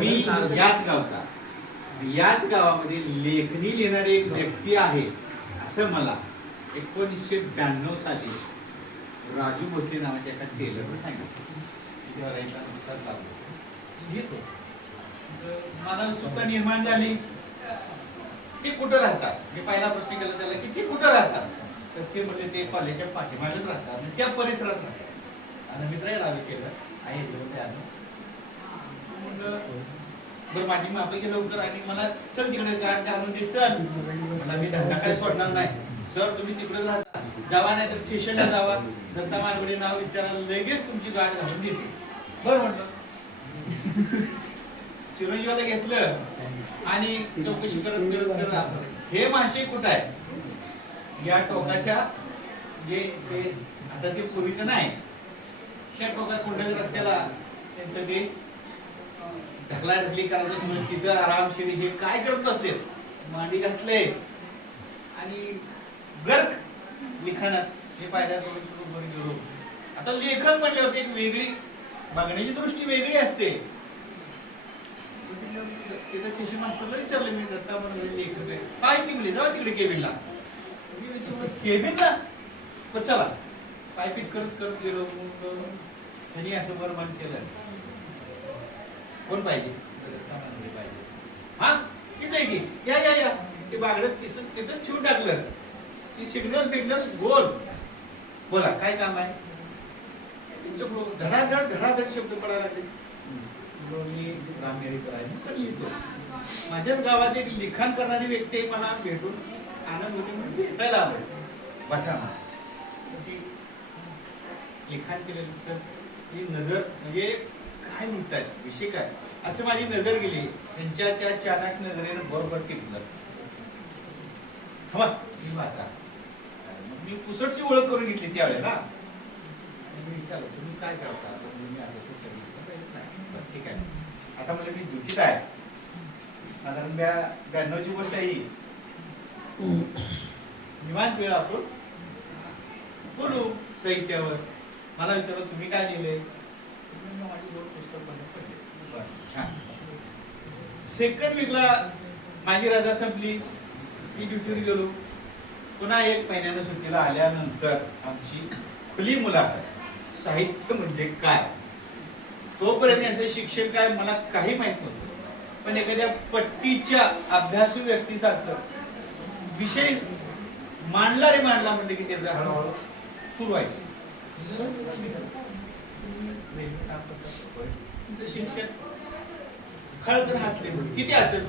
मी याच गावचा. याच गावामध्ये लेखणी लिहिणारी एक व्यक्ती आहे असं मला एकोणीसशे ब्याण्णव साली राजू भोसले नावाच्या एका टेलरनं सांगितलं. तेव्हा लिहितो. तर मला उत्सुकता निर्माण झाली. ते कुठं राहतात? मी पहिला प्रश्न केला त्याला की ते कुठं राहतात? तर ते म्हणजे ते कॉलेजच्या पाठीमागेच राहतात आणि त्या परिसरात राहतात. आणि मित्र केलं आहे जेवण आलो बरं माझी मापे लवकर आणि मला चल तिकडे गाठ घालून दे चल. मला मी धंदा काय सोडणार नाही. सर तुम्ही तिकडेच राहता जावा नाही तर स्टेशनला जावा. दत्ता मानवडे नाव विचारा लगेच तुमची गाठ घालून देते. बरं म्हटलं. चिरंजीवाला घेतलं. आणि चौकशी करत करत करत आलो. हे मासे कुठं आहे? या टोकाच्या जे ते आता ते पूर्वीचं नाही. ह्या टोका कुंडल रस्त्याला त्यांचं ते ढकला ढकली करायचं सोडून तिथं आरामशीर हे काय करत बसले? मांडी घातले. आणि गर्क लिखाणात हे पाहिल्या सोडून सोडून वर गेलो. आता लेखन म्हणल्यावर एक वेगळी बघण्याची दृष्टी वेगळी असते. तिथं स्टेशन मास्तरला विचारलं मी दत्ता म्हणून लेखक आहे. काय निघले जाऊ तिकडे केबिनला. केबिनला? चला. पायपीट करत करत गेलो मग त्यांनी असं बरमान केलं. कोण पाहिजे? पाहिजे. हा? तीच आहे की? या या या. ते बागडत तिस- तिथंच ठेवून टाकलं. ती सिग्नल बिग्नल गोल. बोला काय काम आहे? चुकलो धडाधड धडाधड शब्द पडायला लागले. मी रामनेरीकर आहे तर लिहितो. माझ्याच गावात एक लिखाण करणारी व्यक्ती आहे, मला भेटून आनंद होते म्हणून भेटायला आलो बसा ना. लिखाण केलेलं सहज ही नजर म्हणजे काय लिहितायत विषय काय? असं माझी नजर गेली. त्यांच्या त्या चानाक्ष नजरेनं बरोबर टिपलं थांबा मी वाचा. मग मी पुसटशी ओळख करून घेतली त्यावेळेला. आणि मी विचारलं तुम्ही काय करता? मी असं असं बरं, ठीक आहे. आता मला मी दुखीत आहे. साधारण ब्या ब्याण्णवची गोष्ट आहे ही. निवांत वेळ आपण बोलू साहित्यावर. मला विचारलं तुम्ही काय लिहिले? बरं, छान सेकंड वीकला माझी रजा संपली. मी ड्युटीवर गेलो. पुन्हा एक महिन्यानं सुट्टीला आल्यानंतर आमची खुली मुलाखत. साहित्य म्हणजे काय? तोपर्यंत यांचं शिक्षण काय मला काही माहीत नव्हतं. पण एखाद्या पट्टीच्या अभ्यासू व्यक्तीसारखं विषय मांडला रे मांडला म्हणजे की त्याचं हळूहळू सुरू व्हायचं. तुमचं शिक्षण खळखळ हसले किती असेल?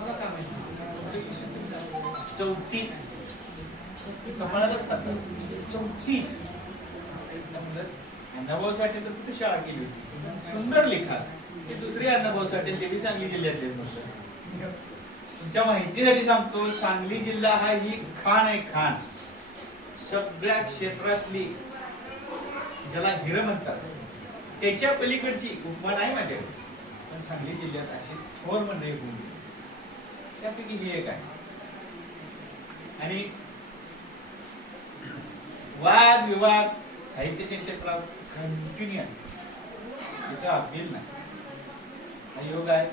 मला काय माहिती? तुमचं शिक्षण चौथी. कपाळालाच चौथी. अण्णाभाऊ साठे तर कुठे शाळा केली होती? सुंदर लिखाण. ते दुसरे अण्णाभाऊ साठे ते बी सांगली जिल्ह्यातले तुमच्या माहितीसाठी सांगतो सांगली जिल्हा हा ही खाण आहे खाण. सगळ्या क्षेत्रातली ज्याला हिरं म्हणतात त्याच्या पलीकडची उपमा नाही माझ्याकडे. पण सांगली जिल्ह्यात अशी थोर मंडळी भूमी त्यापैकी ही एक आहे. आणि वाद विवाद साहित्याच्या क्षेत्रात कंटिन्यू असते. तिथं अपील नाही. हा योग आहे.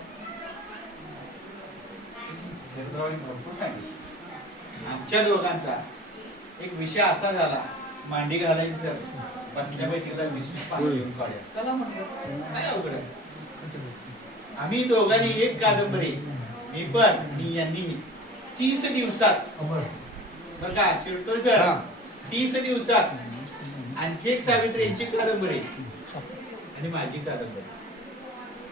भरपूर सांगितलं. आमच्या दोघांचा एक विषय असा झाला मांडी घालायची सर. बसल्या बैठकीला वीस वीस पाच काढूया. चला म्हटलं काय अवघड आहे? आम्ही दोघांनी एक कादंबरी मी पण मी यांनी तीस दिवसात बरं का शिरतोय सर. तीस दिवसात आणखी एक सावित्री यांची कादंबरी आणि माझी कादंबरी.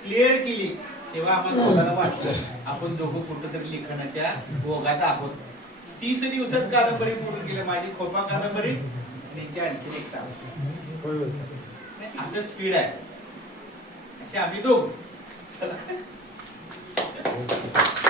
क्लिअर केली तेव्हा आम्हाला दोघांना वाटलं. आपण दोघं कुठंतरी लिखाणाच्या ओघात आहोत. तीस दिवसात कादंबरी पूर्ण केली माझी खोपा कादंबरी आणि आणखी एक सावित्री असं स्पीड आहे. असे आम्ही दोघ. चला.